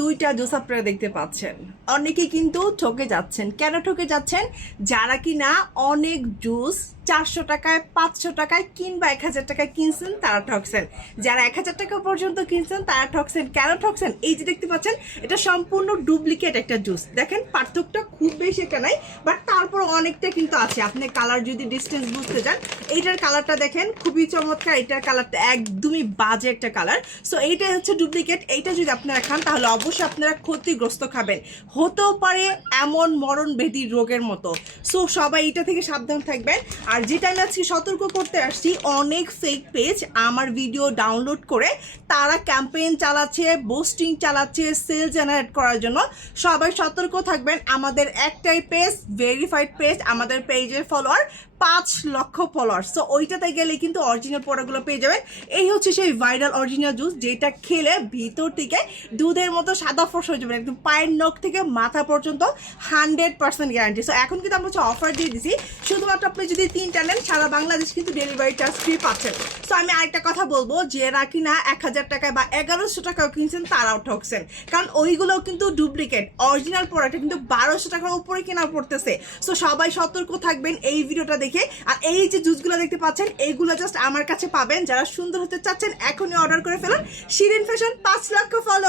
দুইটা জুস আপনারা দেখতে পাচ্ছেন। অনেকেই কিন্তু ঠকে যাচ্ছেন। কেন ঠকে যাচ্ছেন? যারা কিনা অনেক জুস 400 টাকায় 500 টাকায় কিংবা 1000 টাকায় কিনছেন তারা ঠকছেন। যারা 1000 টাকা পর্যন্ত কিনছেন তারা ঠকছেন। কেন ঠকছেন? এই যে দেখতে পাচ্ছেন এটা সম্পূর্ণ ডুপ্লিকেট একটা জুস। দেখেন পার্থক্যটা খুব বেশি একটা নাই, বাট তারপর অনেকটা কিন্তু আছে। আপনি কালার যদি ডিস্টেন্স বুঝতে যান, এইটার কালারটা দেখেন খুবই চমৎকার, এটার কালারটা একদমই বাজে একটা কালার। সো এইটাই হচ্ছে ডুপ্লিকেট। এইটা যদি আপনারা খান তাহলে অবশ্যই আপনারা ক্ষতিগ্রস্ত খাবেন, হতেও পারে এমন মরণভেদী রোগের মতো। সো সবাই এটা থেকে সাবধান থাকবেন। আর যেটা আমি আজকে সতর্ক করতে আসছি, অনেক ফেক পেজ আমার ভিডিও ডাউনলোড করে তারা ক্যাম্পেইন চালাচ্ছে, বুস্টিং চালাচ্ছে সেল জেনারেট করার জন্য। সবাই সতর্ক থাকবেন। আমাদের একটাই পেজ, ভেরিফাইড পেজ, আমাদের পেজের ফলোয়ার 5 লক্ষ ফলোয়ার। সো ওইটাতে গেলে কিন্তু অরিজিনাল প্রোডাক্টগুলো পেয়ে যাবেন। এই হচ্ছে সেই ভাইরাল অরিজিনাল জুস, যেটা খেলে ভিতর থেকে দুধের মতো সাদা ফোস হয়ে যাবে, একদম পায়ের নখ থেকে মাথা পর্যন্ত 100% গ্যারান্টি। সো এখন কিন্তু আমরা হচ্ছে অফার দিয়ে দিছি, শুধুমাত্র আপনি যদি 3টা নেন সারা বাংলাদেশ কিন্তু ডেলিভারি চার্জ ফ্রি পাচ্ছেন। সো আমি আরেকটা কথা বলবো, যারা কিনা 1000 টাকায় বা 1100 টাকাও কিনছেন তারাও ঠকছেন, কারণ ওইগুলোও কিন্তু ডুপ্লিকেট। অরিজিনাল প্রোডাক্ট কিন্তু 1200 টাকার উপরে কেনা পড়তেছে। সো সবাই সতর্ক থাকবেন এই ভিডিওটা দেখে। আর এই যে জুসগুলো দেখতে পাচ্ছেন এইগুলো জাস্ট আমার কাছে পাবেন। যারা সুন্দর হতে চাচ্ছেন এখনই অর্ডার করে ফেলুন। শিরিন ফ্যাশন 5 লক্ষ ফলো।